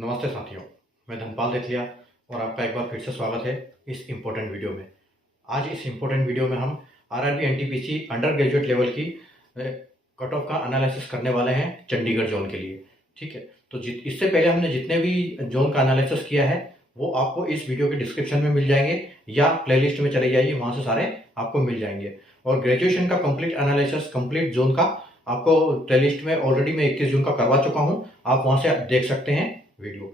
नमस्ते साथियों, मैं धनपाल देथिया और आपका एक बार फिर से स्वागत है इस इम्पोर्टेंट वीडियो में। आज इस इम्पोर्टेंट वीडियो में हम RRB NTPC under graduate level की कट ऑफ का एनालिसिस करने वाले हैं चंडीगढ़ जोन के लिए। ठीक है, तो इससे पहले हमने जितने भी जोन का एनालिसिस किया है वो आपको इस वीडियो के डिस्क्रिप्शन में मिल जाएंगे या प्लेलिस्ट में चले जाइए, वहाँ से सारे आपको मिल जाएंगे। और ग्रेजुएशन का कंप्लीट एनालिसिस कंप्लीट जोन का आपको प्लेलिस्ट में ऑलरेडी मैं 21 जून का करवा चुका हूँ, आप वहाँ से देख सकते हैं वीडियो।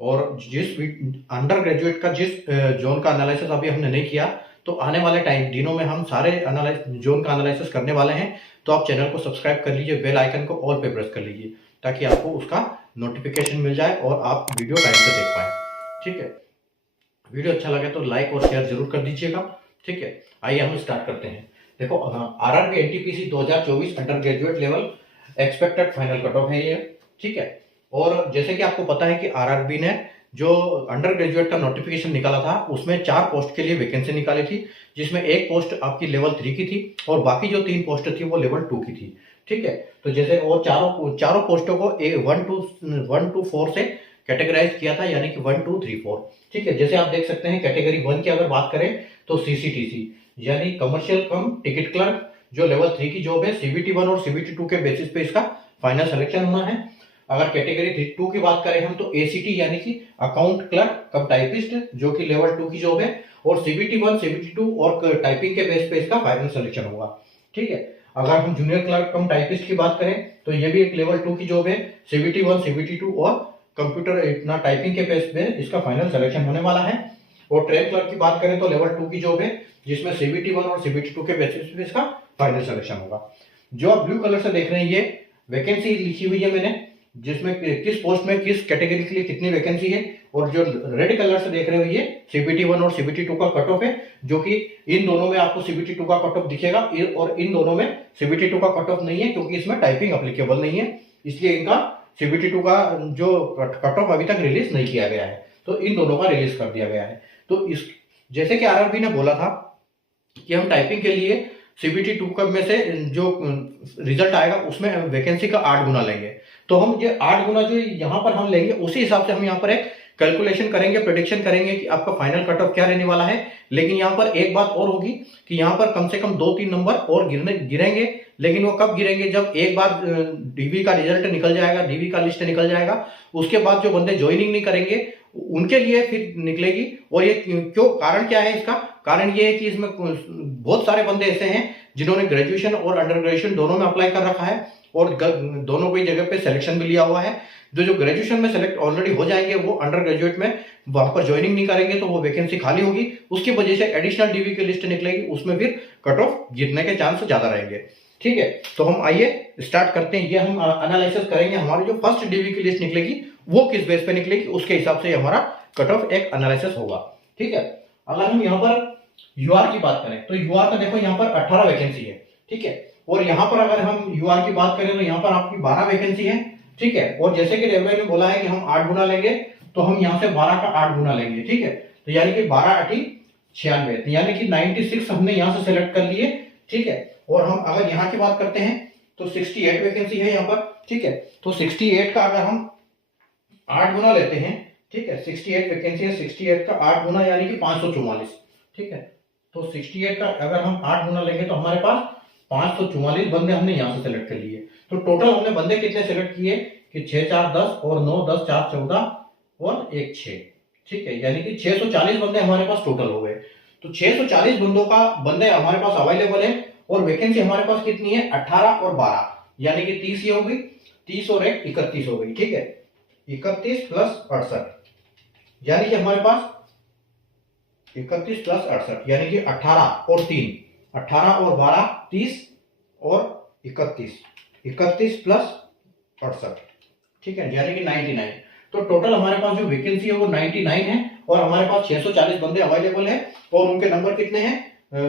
और जिस अंडर ग्रेजुएट का जिस जोन का एनालिसिस अभी हमने नहीं किया, तो आने वाले दिनों में हम सारे जोन का एनालिसिस करने वाले हैं। तो आप चैनल को सब्सक्राइब कर लीजिए, बेल आइकन को ऑल पे प्रेस कर लीजिए ताकि आपको उसका नोटिफिकेशन मिल जाए और आप वीडियो टाइम से देख पाए। ठीक है, वीडियो अच्छा लगे तो लाइक और शेयर जरूर कर दीजिएगा। ठीक है, आइए हम स्टार्ट करते हैं। देखो, RRB NTPC 2024 under graduate level expected final cut off है ये। ठीक है, और जैसे कि आपको पता है कि आरआरबी ने जो अंडर ग्रेजुएट का नोटिफिकेशन निकाला था उसमें 4 पोस्ट के लिए वैकेंसी निकाली थी, जिसमें एक पोस्ट आपकी लेवल 3 की थी और बाकी जो 3 पोस्ट थी वो लेवल 2 की थी। ठीक है, तो जैसे और चारों पोस्टों को 1 to 4 से कैटेगराइज किया था, यानी कि 1 2 3 4। ठीक है, जैसे आप देख सकते हैं कैटेगरी 1 की अगर बात करें तो सीसीटीसी यानी कमर्शियल कम टिकट क्लर्क जो लेवल 3 की जॉब है, सीबीटी 1 और सीबीटी 2 के बेसिस पे इसका फाइनल सिलेक्शन होना है। अगर कैटेगरी 2 की बात करें हम तो एसीटी यानी कि अकाउंट क्लर्क कम टाइपिस्ट जो कि लेवल 2 की जॉब है, और सीबीटी 1 सीबीटी 2 और टाइपिंग के बेस पे इसका फाइनल सिलेक्शन होगा। ठीक है, अगर हम जूनियर क्लर्क कम टाइपिस्ट की बात करें तो ये भी एक लेवल 2 की जॉब है, सीबीटी 1 सीबीटी 2 और कंप्यूटर इतना टाइपिंग के बेस पे इसका फाइनल सिलेक्शन होने वाला है। और ट्रेन क्लर्क की बात करें तो लेवल 2 की जॉब है, जिसमें सीबीटी 1 और सीबीटी 2 के बेसिस पे इसका फाइनल सिलेक्शन होगा। जो आप ब्लू कलर से देख रहे हैं ये वैकेंसी लिखी हुई है मैंने, जिसमें किस पोस्ट में किस कैटेगरी के लिए कितनी वैकेंसी है। और जो रेड कलर से देख रहे हो ये सीबीटी 1 और सीबीटी 2 का कट ऑफ है, जो कि इन दोनों में आपको सीबीटी 2 का कट ऑफ दिखेगा और इन दोनों में सीबीटी 2 का कट ऑफ नहीं है, क्योंकि इसमें टाइपिंग अप्लीकेबल नहीं है, इसलिए इनका सीबीटी 2 का जो कट ऑफ अभी तक रिलीज नहीं किया गया है, तो इन दोनों का रिलीज कर दिया गया है। तो इस जैसे कि आरआरबी ने बोला था कि हम टाइपिंग के लिए सीबीटी 2 में से जो रिजल्ट आएगा उसमें वैकेंसी का 8 गुना लेंगे। तो हम ये 8 गुना जो यहाँ पर हम लेंगे उसी हिसाब से हम यहाँ पर एक कैलकुलेशन करेंगे, प्रेडिक्शन करेंगे कि आपका फाइनल कट ऑफ क्या रहने वाला है। लेकिन यहाँ पर एक बात और होगी कि यहाँ पर कम से कम 2-3 नंबर और गिरेंगे, लेकिन वो कब गिरेंगे, जब एक बार डीवी का रिजल्ट निकल जाएगा, डीवी का लिस्ट निकल जाएगा, उसके बाद जो बंदे ज्वाइनिंग नहीं करेंगे उनके लिए फिर निकलेगी। और ये क्यों, कारण क्या है इसका? कारण ये है कि इसमें बहुत सारे बंदे ऐसे हैं जिन्होंने ग्रेजुएशन और अंडर ग्रेजुएशन दोनों में अप्लाई कर रखा है और दोनों की जगह पे सिलेक्शन भी लिया हुआ है। जो ग्रेजुएशन में सेलेक्ट ऑलरेडी हो जाएंगे वो अंडर ग्रेजुएट में वहां पर ज्वाइनिंग नहीं करेंगे, तो वो वैकेंसी खाली होगी, उसकी वजह से एडिशनल डीवी की लिस्ट निकलेगी, उसमें फिर कट ऑफ गिरने के चांस ज्यादा रहेंगे। ठीक है, तो हम आइए स्टार्ट करते हैं। ये हम एनालिसिस करेंगे हमारी जो फर्स्ट डीवी की लिस्ट निकलेगी वो किस बेस पे निकलेगी, उसके हिसाब से हमारा कट ऑफ एक एनालिसिस होगा। ठीक है, अगर हम यहाँ पर यूआर की बात करें तो यूआर का देखो यहाँ पर 18 वैकेंसी है। ठीक है, और यहाँ पर अगर हम यूआर की बात करें तो यहाँ पर आपकी 12 वैकेंसी है। ठीक है, और जैसे कि रेलवे ने बोला है कि हम 8 गुना लेंगे, तो हम यहाँ से 12 का 8 गुना लेंगे। ठीक है, तो यानी कि 12 8 96, यानी कि 96 हमने यहाँ से सेलेक्ट कर लिए। ठीक है, और हम अगर यहाँ की बात करते हैं तो 68 वैकेंसी है यहाँ पर। ठीक है, तो 68 का अगर हम 8 गुना लेते हैं, ठीक है, 68 वैकेंसी है, 68 का 8 गुना यानी कि 544। ठीक है, तो 68 का अगर हम 8 गुना लेंगे तो हमारे पास 544 बंदे हमने यहाँ से सेलेक्ट कर लिए। तो टोटल हमने बंदे कितने सेलेक्ट किए कि 6 4 10 और 9 10 4 14 और 1 6। ठीक है, यानी कि 640 बंदे हमारे पास टोटल हो गए। तो 640 बंदे हमारे पास अवेलेबल है और वैकेंसी हमारे पास कितनी है 18 और 12, यानी कि 30 ही होगी, 30 और 1 31 हो गई। ठीक है, 31 प्लस 68, यानी कि हमारे पास 31 प्लस 68 यानी कि 18 और 3, 18 और 12 30 और 31 प्लस 68। ठीक है, यानी कि 99। तो टोटल हमारे पास जो वैकेंसी है वो 99 है और हमारे पास 640 बंदे अवेलेबल है। और उनके नंबर कितने हैं,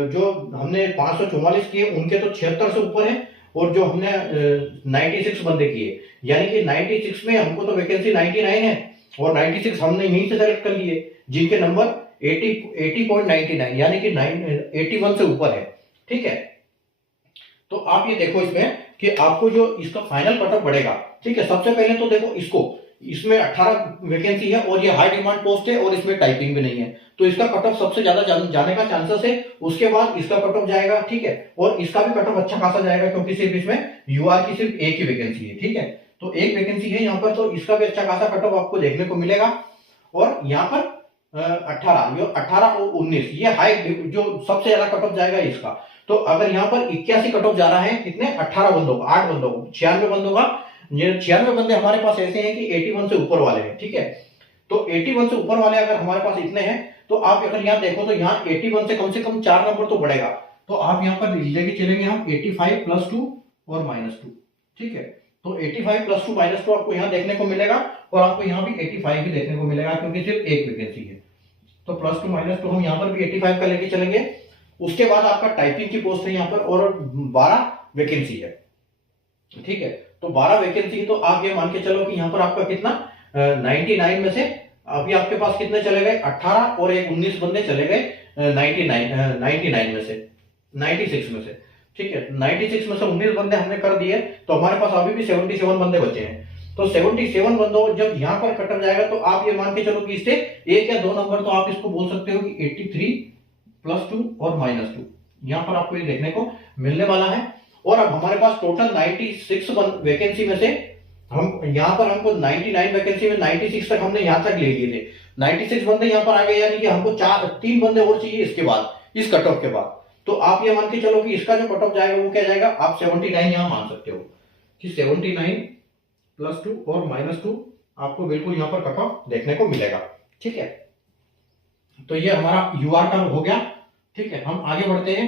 जो हमने 544 किए उनके तो 76 से ऊपर है, और जो हमने 96 बंदे किए, यानी कि 96 में हमको तो वैकेंसी 99 है और 96 हमने यहीं से सेलेक्ट कर लिए जिनके नंबर 80.99 यानी कि 81 से ऊपर है। ठीक है, तो आप ये देखो इसमें कि आपको जो इसका फाइनल कट ऑफ बढ़ेगा। ठीक है, सबसे पहले तो देखो इसको इसमें 18 वैकेंसी है और ये हाई डिमांड पोस्ट है और इसमें टाइपिंग भी नहीं है, तो इसका कट ऑफ सबसे ज्यादा जाने का चांसेस है। उसके बाद इसका कट ऑफ जाएगा, ठीक है, और इसका भी कट ऑफ अच्छा खासा जाएगा क्योंकि सिर्फ इसमें यूआर की सिर्फ एक ही वैकेंसी है, ठीक है, तो एक वैकेंसी है यहाँ पर, तो इसका भी अच्छा खासा कट ऑफ आपको देखने को मिलेगा। और यहाँ पर 18 और 19 ये हाई जो सबसे ज्यादा कट ऑफ जाएगा इसका। तो अगर यहाँ पर 81 कट ऑफ जा रहा है, कितने 18 बंदों का, 8 बंदों को, 96 बंदों का, 96 बंदे हमारे पास ऐसे हैं कि 81 से ऊपर वाले हैं, ठीक है, तो 81 से ऊपर वाले अगर हमारे पास इतने हैं, तो आप अगर यहाँ देखो तो यहाँ 81 से कम 4 नंबर तो बढ़ेगा, तो आप यहाँ पर लेके चलेंगे हम 85 + 2 और -2, ठीक है, तो 85 + 2 -2 आपको यहाँ देखने को मिलेगा और आपको यहाँ भी 85 भी देखने को मिलेगा क्योंकि सिर्फ एक वैकेंसी है, तो +2 -2 हम यहाँ पर भी 85 का लेके चलेंगे। उसके बाद आपका टाइपिंग की पोस्ट है यहाँ पर और 12 वैकेंसी है, ठीक है, तो 12 वैकेंसी, तो आप ये मान के चलो कि यहाँ पर आपका कितना 99 में से अभी आपके पास कितने चले गए, 18 और एक 19 बंदे चले गए 99 में से, 96 में से, ठीक है, 96 में से 19 बंदे हमने कर दिए, तो हमारे पास अभी भी 77 बंदे बचे हैं। तो 77 बंदों जब यहाँ पर कट ऑफ जाएगा तो आप ये मान के चलो कि इससे 1 या 2 नंबर तो आप इसको बोल सकते हो कि 83 + 2 और -2 यहाँ पर आपको ये देखने को मिलने वाला है। और अब हमारे पास टोटल 96 वैकेंसी में से हम यहाँ पर हमको 99 वैकेंसी में 96 तक हमने यहाँ तक ले लिए थे, 96 बंदे यहाँ पर आ गए, यानी कि हमको 3 बंदे और चाहिए इसके बाद, इस कट ऑफ के बाद। तो आप ये मान के चलो कि इसका जो कट ऑफ जाएगा वो क्या जाएगा, आप 79 यहाँ मान सकते हो कि 79 + 2 और -2 आपको बिल्कुल यहाँ पर कट ऑफ देखने को मिलेगा, ठीक है, तो ये हमारा यूआर का हो गया, ठीक है। हम आगे बढ़ते हैं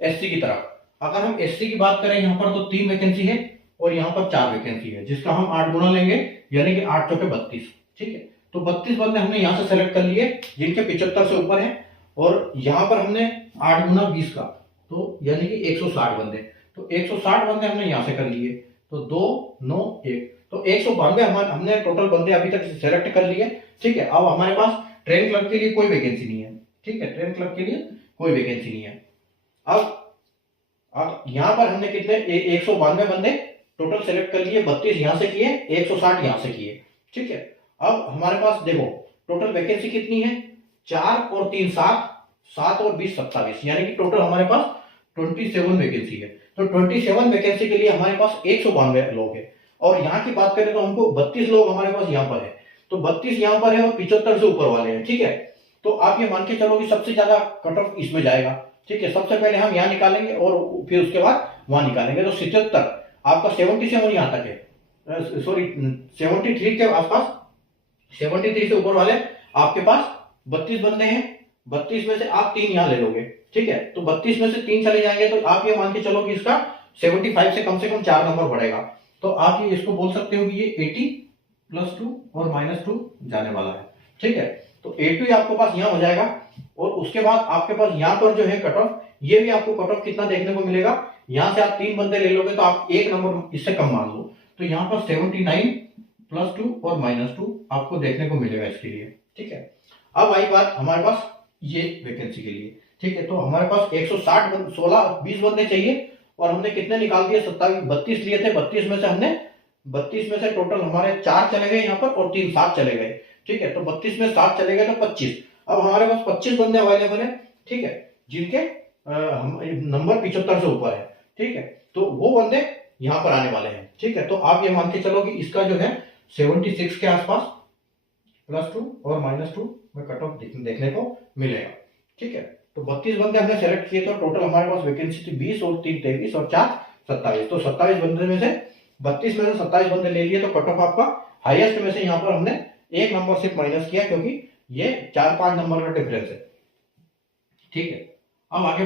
एससी की तरफ। अगर हम एससी की बात करें यहाँ पर तो 3 वैकेंसी है और यहाँ पर 4 वैकेंसी है, जिसका हम 8 गुना लेंगे, यानी कि 8 चौके 32, ठीक है, तो 32 बंदे हमने यहाँ से सेलेक्ट कर लिए जिनके 75 से ऊपर है, और यहाँ पर हमने 8 गुना 20 का, तो यानी कि 160 बंदे, तो 160 बंदे हमने यहाँ से कर लिए, तो 2 9 1, तो 192 हमने टोटल बंदे अभी तक सेलेक्ट कर लिए, ठीक है। अब हमारे पास ट्रेन क्लर्क के लिए कोई वैकेंसी नहीं है, ठीक है, ट्रेन क्लर्क के लिए कोई वैकेंसी नहीं है। अब यहाँ पर हमने कितने 192 बंदे टोटल सेलेक्ट कर लिए, 32 यहाँ से किए, 160 यहाँ से किए, ठीक है। अब हमारे पास देखो टोटल वैकेंसी कितनी है, 4 और 3 7, 7 और 20 27, यानी कि टोटल हमारे पास 27 वैकेंसी है। तो 27 वैकेंसी के लिए हमारे पास 192 लोग हैं, और यहाँ की बात करें तो हमको 32 लोग हमारे पास यहाँ पर है, तो 32 यहाँ पर है और 75 से ऊपर वाले हैं, ठीक है। तो आप ये मान के चलो कि सबसे ज्यादा कट ऑफ इसमें जाएगा, ठीक है। सबसे पहले हम यहाँ निकालेंगे और फिर उसके बाद वहां निकालेंगे, तो 77 आपका 77 यहाँ तक है, सॉरी 73 के आसपास, 73 से ऊपर वाले आपके पास 32 बंदे हैं, 32 में से आप 3 यहाँ ले लोगे, ठीक है, तो 32 में से 3 चले जाएंगे, तो आप ये मान के चलो कि इसका 75 से कम 4 नंबर बढ़ेगा, तो आप ये इसको बोल सकते हो कि ये 80 + 2 और -2 जाने वाला है, ठीक है। तो 80 आपके पास यहाँ हो जाएगा, और उसके बाद आपके पास यहाँ पर जो है कट ऑफ, ये भी आपको कट ऑफ कितना देखने को मिलेगा, यहाँ से आप 3 बंदे ले लोगे तो आप 1 नंबर इससे कम मान लो, तो यहाँ पर 79 + 2 और -2 आपको देखने को मिलेगा इसके लिए, ठीक है। अब आई बात हमारे पास ये वैकेंसी के लिए, ठीक है, तो हमारे पास 160 16 20 बंदे चाहिए, और हमने कितने निकाल दिए 27 32 लिए थे, 32 में से टोटल हमारे 4 चले गए यहाँ पर और 3 7 चले गए, ठीक है, तो 32 में 7 चले गए तो 25, अब हमारे पास 25 बंदे अवेलेबल है, ठीक है, जिनके नंबर 75 से ऊपर है, ठीक है, तो वो बंदे यहाँ पर आने वाले हैं, ठीक है। तो आप ये मान के चलो कि इसका जो है 76 के आसपास +2 और -2 में कट ऑफ देखने को मिलेगा, ठीक है। तो 32 बंदे हमने सेलेक्ट किए, तो टोटल हमारे पास वैकेंसी थी 20 और 3 23 और 4 27, तो 27 बंदे में से 32 में से 27 बंदे ले लिए, तो कट ऑफ आपका हाईएस्ट में से यहाँ पर हमने 1 नंबर सिर्फ माइनस किया, क्योंकि ये 4-5 नंबर का डिफरेंस है, ठीक है। अब आगे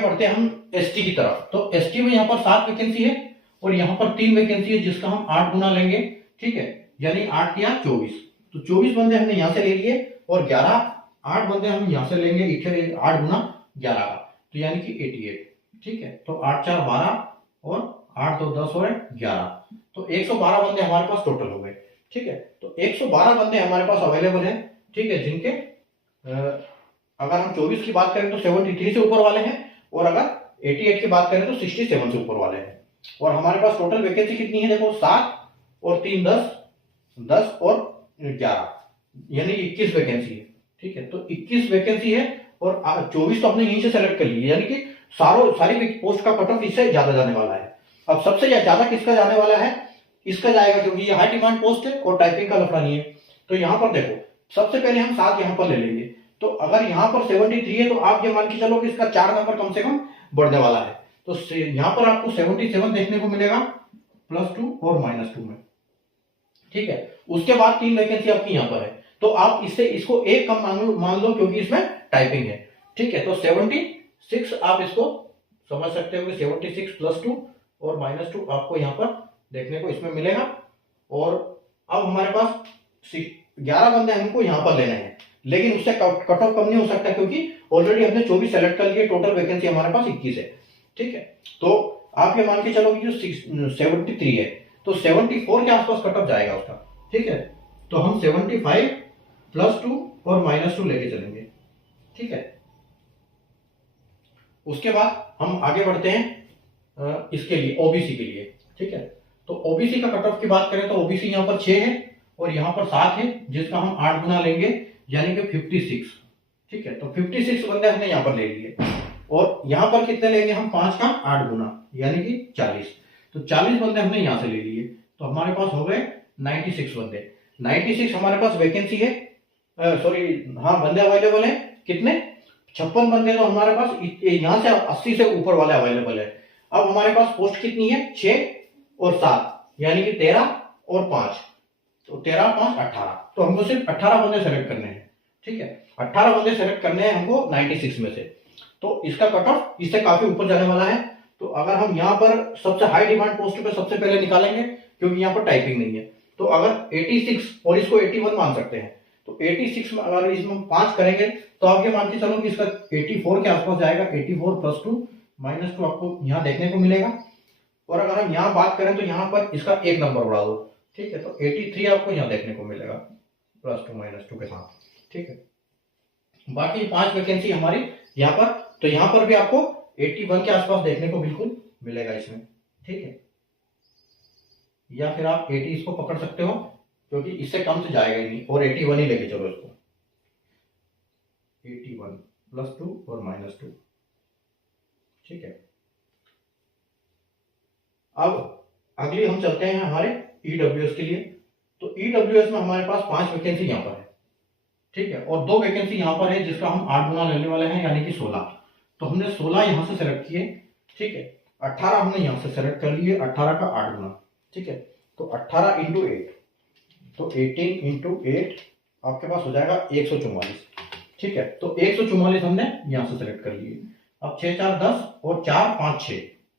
बढ़ते हैं हम एसटी की तरफ। तो एसटी में यहाँ पर 7 वैकेंसी है और यहाँ पर 3 वैकेंसी है, जिसका हम 8 गुना लेंगे, ठीक है, यानी 8 या 24, तो 24 बंदे हमने यहाँ से ले लिए, और 8 बंदे हम यहाँ से लेंगे 8 गुना 11 का, तो यानी कि 88, ठीक है। तो 8 4 12 और 8 2 10 और 11, तो 112 बंदे हमारे पास टोटल हो गए, ठीक है। तो 112 बंदे हमारे पास अवेलेबल हैं, ठीक है, जिनके अगर हम 24 की बात करें तो 73 से ऊपर वाले हैं, और अगर 88 की बात करें तो 67 से ऊपर वाले हैं। और हमारे पास टोटल वैकेंसी कितनी है, देखो 7 और 3 10, 10 और 11, यानी 21 वैकेंसी है। ठीक है, तो 21 वैकेंसी है और 24 तो हमने यहीं से सेलेक्ट कर ली, यानी कि सारी पोस्ट का कट ऑफ इससे ज्यादा जाने वाला है। अब सबसे ज्यादा किसका जाने वाला है, इसका जाएगा, क्योंकि ये हाई डिमांड पोस्ट है और टाइपिंग का लफड़ा नहीं है। तो यहाँ पर देखो, सबसे पहले हम 7 यहाँ पर ले लेंगे। तो अगर यहाँ पर 73 है तो आप ये मान के चलो कि इसका 4 नंबर कम से कम बढ़ने वाला है। तो यहाँ पर आपको 77 देखने को मिलेगा +2 और -2 में। ठीक है, उसके बाद 3 वैकेंसी आपकी यहाँ पर है, तो आप इसको एक कम मान लो क्योंकि इसमें टाइपिंग है। ठीक है, तो 76 आप इसको समझ सकते हो कि 76 +2 और -2 आपको यहाँ पर देखने को इसमें मिलेगा। और अब हमारे पास 11 बंदे हमको यहाँ पर लेने हैं, लेकिन उससे कट ऑफ कम नहीं हो सकता क्योंकि ऑलरेडी हमने 24 सेलेक्ट कर लिए, टोटल वैकेंसी हमारे पास 21 है। ठीक है, तो आप ये मान के चलो कि जो 73 है तो 74 के आसपास कट ऑफ जाएगा उसका। ठीक है, तो हम 75 +2 और -2 लेके चलेंगे। ठीक है, उसके बाद हम आगे बढ़ते हैं इसके लिए, ओबीसी के लिए। ठीक है, तो ओबीसी का कट ऑफ की बात करें तो ओबीसी यहाँ पर 6 है और यहाँ पर 7 है, जिसका हम 8 गुना लेंगे, यानी कि 56। ठीक है, तो 56 बंदे हमने यहाँ पर ले लिए और यहाँ पर कितने लेंगे हम, 5 का 8 गुना यानी कि 40। तो 40 बंदे हमने यहाँ से ले लिए, तो हमारे पास हो गए 96 बंदे। 96 हमारे पास वैकेंसी है, सॉरी हाँ बंदे अवेलेबल है। कितने, 56 बंदे तो हमारे पास यहाँ से 80 से ऊपर वाले अवेलेबल है। अब हमारे पास पोस्ट कितनी है, 6 और 7 यानी कि 13 और 5, तो 13 5 18, तो हमको सिर्फ 18 बंदे सेलेक्ट करने हैं। ठीक है, 18 बंदे सेलेक्ट करने हैं हमको 96 में से, तो इसका कट ऑफ इससे काफी ऊपर जाने वाला है। तो अगर हम यहाँ पर सबसे हाई डिमांड पोस्ट पे सबसे पहले निकालेंगे, क्योंकि यहाँ पर टाइपिंग नहीं है, तो अगर 86 और इसको 81 मान सकते हैं, तो 86 में अगर इसमें 5 करेंगे तो आप ये मान के चलो कि इसका 84 के आसपास जाएगा। 84 +2 -2 आपको यहाँ देखने को मिलेगा। और अगर हम यहाँ बात करें तो यहाँ पर इसका 1 नंबर बढ़ा दो। ठीक है, तो 83 आपको यहाँ देखने को मिलेगा +2 -2 के साथ। ठीक है, बाकी 5 वैकेंसी हमारी यहाँ पर, तो यहाँ पर भी आपको 81 के आसपास देखने को बिल्कुल मिलेगा इसमें। ठीक है, या फिर आप 80 इसको पकड़ सकते हो, क्योंकि इससे कम तो जाएगा ही नहीं, और 81 ही लेके चलो इसको, 81 +2 और -2। ठीक है, अब अगली हम चलते हैं हमारे ईडब्ल्यूएस के लिए। तो ईडब्ल्यूएस में हमारे पास 5 वैकेंसी यहाँ पर है। ठीक है, और 2 वैकेंसी यहाँ पर है जिसका हम 8 गुना लेने वाले हैं, यानी कि 16। तो हमने 16 यहाँ से सेलेक्ट किए। ठीक है, 18 हमने यहाँ से सेलेक्ट कर लिए, 18 का 8 गुना। ठीक है, तो 18 × 8, तो 18 × 8 आपके पास हो जाएगा 144। ठीक है, तो 144 हमने यहाँ से सेलेक्ट कर लिए। अब 6 4 10 और 4 5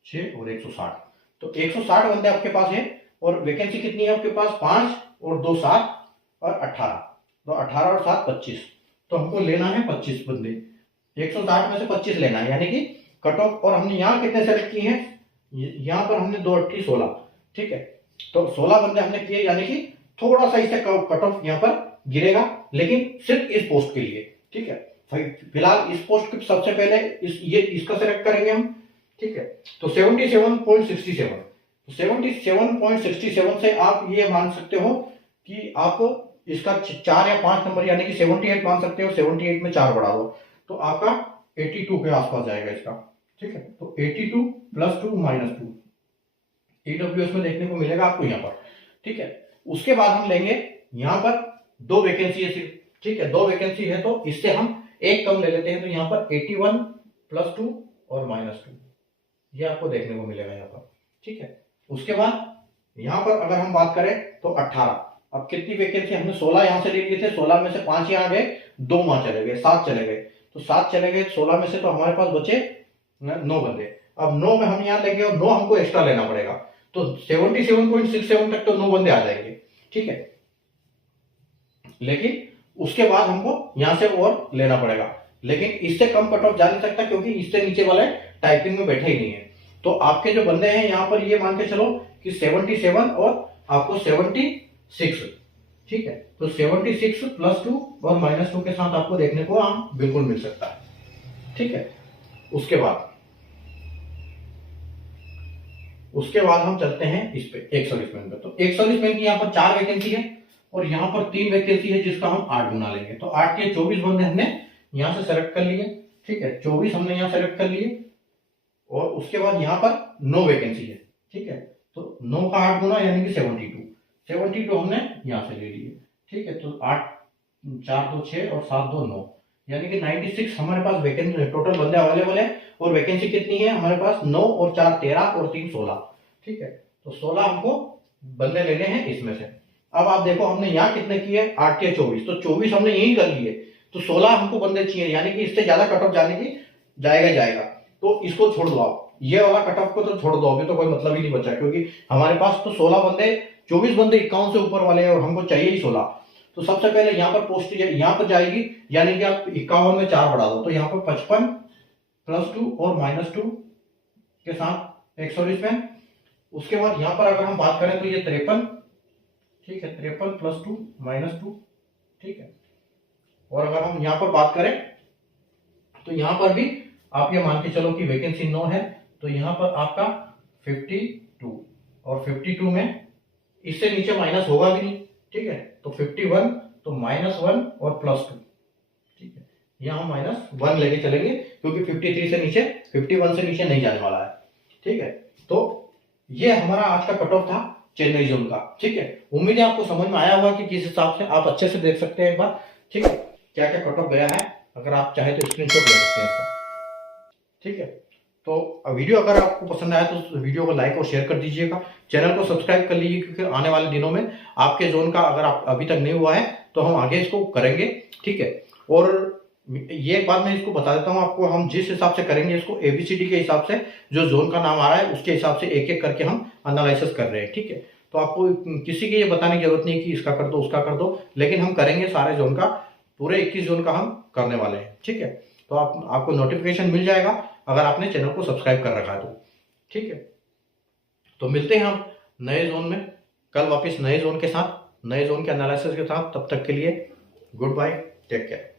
6 और 160, तो 160 बंदे आपके पास है। और वैकेंसी कितनी है आपके पास, 5 और 2 7 और 18, तो 18 और 7 25, तो हमको लेना है 25 बंदे। 160 में से 25 लेना है, यानी कि कट ऑफ। और हमने यहाँ कितने सेलेक्ट किए हैं, यहाँ पर हमने 2 8 16। ठीक है, तो 16 बंदे हमने किए, यानी कि थोड़ा सा इससे कट ऑफ यहाँ पर गिरेगा, लेकिन सिर्फ इस पोस्ट के लिए। ठीक है, फिलहाल इस पोस्ट के सबसे पहले इसका सेलेक्ट करेंगे हम। ठीक है, तो 77.67, तो 77.67 से आप ये मान सकते हो कि आप इसका 4 या 5 नंबर यानी कि 78 मान सकते हो। 78 में 4 बढ़ा दो तो आपका 82 के आसपास जाएगा इसका। ठीक है, तो 82 +2 -2 ईडब्ल्यूएस में देखने को मिलेगा आपको यहाँ पर। ठीक है, उसके बाद हम लेंगे यहाँ पर 2 वैकेंसी है सिर्फ। ठीक है, 2 वैकेंसी है तो इससे हम एक कम ले लेते हैं, तो यहाँ पर 81 +2 और -2 ये आपको देखने को मिलेगा यहाँ पर। ठीक है, उसके बाद यहाँ पर अगर हम बात करें तो 18। अब कितनी वैकेंसी, हमने 16 यहाँ से ले लिए थे, 16 में से 5 यहाँ गए, 2 वहां चले गए, 7 चले गए। तो 7 चले गए 16 में से, तो हमारे पास बचे 9 बंदे। अब 9 में हम यहाँ लेंगे और 9 हमको एक्स्ट्रा लेना पड़ेगा, तो 77.67 तक तो 9 बंदे आ जाएंगे। ठीक है, लेकिन उसके बाद हमको यहाँ से और लेना पड़ेगा, लेकिन इससे कम कट ऑफ जा नहीं सकता, क्योंकि इससे नीचे वाले टाइपिंग में बैठे ही नहीं है। तो आपके जो बंदे हैं यहाँ पर ये मान के चलो कि 77 और आपको 76। ठीक है, तो 76 +2 और -2 के साथ आपको देखने को बिल्कुल मिल सकता है। ठीक है, उसके बाद उसके बाद हम चलते हैं इस पे एक सर्विसमैन पे। तो एक सर्विसमैन की यहाँ पर 4 वैकेंसी है और यहाँ पर 3 वैकेंसी है, जिसका हम 8 गुना लेंगे। तो 8 के 24 बंदे हमने यहाँ से सेलेक्ट कर लिए, ठीक है, 24 हमने यहाँ सेलेक्ट कर लिए। और उसके बाद यहाँ पर 9 वैकेंसी है, ठीक है, तो 9 का 8 गुना यानी कि 72 हमने यहाँ से ले लिए, ठीक है। तो 8 4 2 6 और 7 2 9 यानी कि 96 हमारे पास वैकेंसी टोटल बंदे अवेलेबल है। और वैकेंसी कितनी है हमारे पास? 9 और 4 13 और 3 16, ठीक है। तो 16 हमको बंदे लेने हैं इसमें से। अब आप देखो हमने यहाँ कितने किए? 8 के 24, तो 24 हमने यही कर लिए। तो 16 हमको बंदे चाहिए, यानी कि इससे ज्यादा कट ऑफ जाने की जाएगा। तो इसको छोड़ दो आप, ये वाला कट ऑफ को तो छोड़ दो, अभी तो कोई मतलब ही नहीं बचा, क्योंकि हमारे पास तो 16 बंदे 24 बंदे 51 से ऊपर वाले हैं और हमको चाहिए ही 16। तो सबसे पहले यहाँ पर पोस्ट यहाँ पर जाएगी, यानी कि आप 51 में 4 बढ़ा दो, तो यहाँ पर 55 +2 और -2 के साथ एक सर्विसमैन। उसके बाद यहाँ पर अगर हम बात करें तो ये 53, ठीक है, 53 +2 -2, ठीक है। और अगर हम यहाँ पर बात करें तो यहाँ पर भी आप ये मान के चलो कि वैकेंसी 9 है, तो यहाँ पर आपका 52 और 52 में इससे नीचे माइनस होगा भी नहीं, ठीक है। तो 51 तो -1 और +2, ठीक है, यहाँ हम -1 लेके चलेंगे, क्योंकि 53 से नीचे 51 से नीचे नहीं जाने वाला है, ठीक है। तो ये हमारा आज का कट ऑफ था चेन्नई जोन का, ठीक है। उम्मीद है आपको समझ में आया होगा कि किस हिसाब से आप अच्छे से देख सकते हैं एक बार, ठीक है, क्या क्या कट ऑफ गया है। अगर आप चाहे तो स्क्रीनशॉट ले सकते हैं इसका, ठीक है। तो वीडियो अगर आपको पसंद आया तो वीडियो को लाइक और शेयर कर दीजिएगा, चैनल को सब्सक्राइब कर लीजिए, क्योंकि आने वाले दिनों में आपके जोन का अगर आप अभी तक नहीं हुआ है तो हम आगे इसको करेंगे, ठीक है। और ये एक बात मैं इसको बता देता हूँ आपको, हम जिस हिसाब से करेंगे इसको ABCD के हिसाब से, जो जोन का नाम आ रहा है उसके हिसाब से एक एक करके हम एनालिसिस कर रहे हैं, ठीक है। तो आपको किसी की ये बताने की जरूरत नहीं कि इसका कर दो उसका कर दो, लेकिन हम करेंगे सारे जोन का, पूरे 21 जोन का हम करने वाले हैं, ठीक है। तो आपको नोटिफिकेशन मिल जाएगा अगर आपने चैनल को सब्सक्राइब कर रखा है तो, ठीक है। तो मिलते हैं हम नए जोन में कल वापस, नए जोन के साथ, नए जोन के एनालिसिस के साथ। तब तक के लिए गुड बाय, टेक केयर।